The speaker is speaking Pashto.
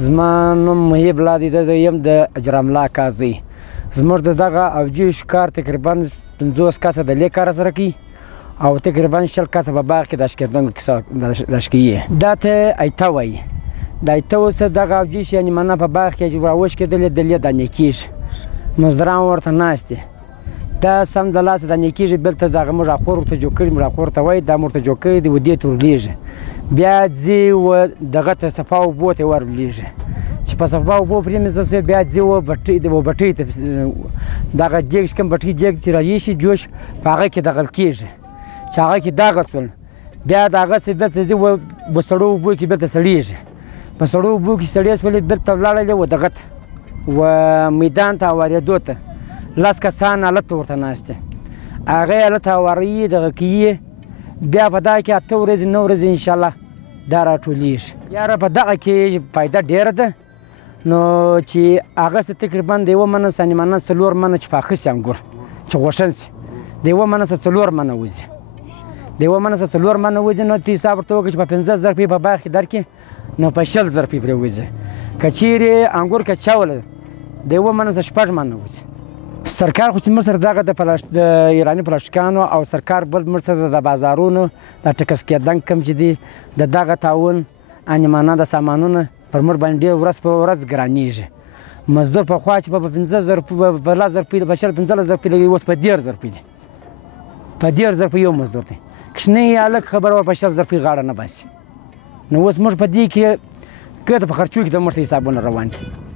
زما نوم محیب الله دی، زه یم د اجراملا قاضي. زموږ د دغه اوجیش کار تقریبا 50 کسه د لیک کار سره کوي او تقریبا 20 کسه په باغ کې د اشکېدونکو کیسه داشکیي. دا ته ایته وایي. د ایته اوس دغه اوجیش یعنې معنا په باغ کې چې راوش کېدلې دلې دانې کېږي، مزدران ورته ناست دي. دا سم د لاسه دانې کېږي، بلته دغه موږ راخور ورته جوړ کړي، راخور ته وایي دا مو ورته جوړ کړي دي و دې ته ورلیږي، بیا ځي و دغه ته صفا اوبو ته ورلیږي چې په صفا اوبو پرېمنځل شوی، بیا ځي و بټۍ ته دغه دیګ چې کوم بټۍ دیګ چې راایشي جوش په هغه کې دغل کېږي چې هغه کې دغه شول، بیا د هغسې بېرته ځي و په سړو اوبو کې بېرته سړېږي، په سړو اوبو کې سړې شولې بېرته ولاړلې و دغه ته و میدان ته هوارېدو ته 10 کسان هلته ورته ناست دي، هغه یې هلته هواروي دغه کوي، بیا په دغه کې 8 ورځې 9 ورځې انشاءالله دا راټولېږي. یاره په دغه کې فایده ډېره ده، نو چې هغه څه تقریبا د 1 منه سانې منه 4 منه چې پاخه سي انګور چې غوښن سي د 1 منه 4 منه وځي، د 1 منه 4 منه وځي، نو ته حساب ورته وکړه چې په 15,000 روپۍ په باغ کې درکړي نو په 20,000 روپۍ پرې وځي. که چیرې انګور که چاوله د 1 منه 6 منه وځي. سرکار خو چې موږ سره دغه د ایراني پلاستیکانو او سرکار بل موږ سره د بازارونو د ټکس کېدن کوم چې دي د دغه تعاون انیمانه د سامانونه پر موږ باندې ډېر ورځ په ورځ ګرانېږي. مزدور پخوا چې په 15,000 روپۍ په 10,000 روپۍ په 15,000 روپۍ لګوي، اوس په 13,000 روپۍ دي، په 13,000 روپۍ یو مزدور دی. کوچنی هلک خبره وه په 20,000 روپۍ غاړه نه باسي. نو اوس موږ په دې کې که ته په خرچو کې د موږ ته حسابونه روان دي.